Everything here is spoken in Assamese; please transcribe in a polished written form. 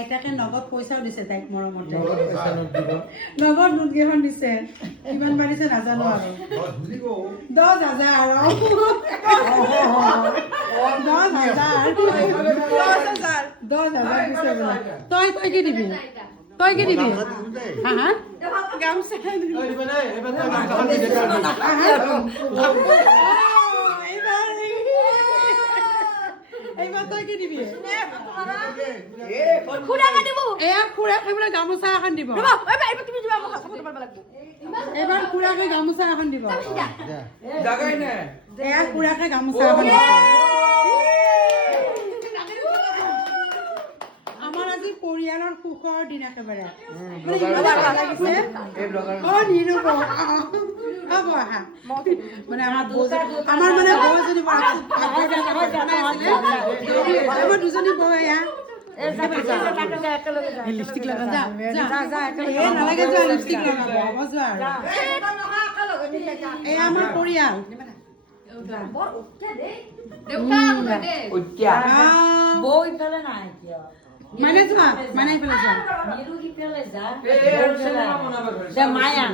আইতাকে নগদ পইচাও দিছে তাইক মৰমতে নগদ পইচা নোট দিব নগদ নোট কেইখন দিছে কিমান বাঢ়িছে নাজানো আৰু 10,000 আৰু 10,000 দিছে বোলে তই কি দিবি হা গামছা এইবাৰ তই কি দিবি এইবাৰ গামোচা এখন দিব এইবাৰ খুৰাকে গামোচা এখন দিব এয়া খুৰাকে গামোচা এখন দিব আমাৰ আজি পৰিয়ালৰ সুখৰ দিন একেবাৰে মানে আমাৰ মানে বৌজনী দুজনী বৌ এয়া লিপষ্টিক লগাব নালাগে যোৱা লিপষ্টিক লগাব হ'ব যোৱা আৰু এয়া আমাৰ পৰিয়াল মানে যোৱা মানে এইফালে যোৱা মায়া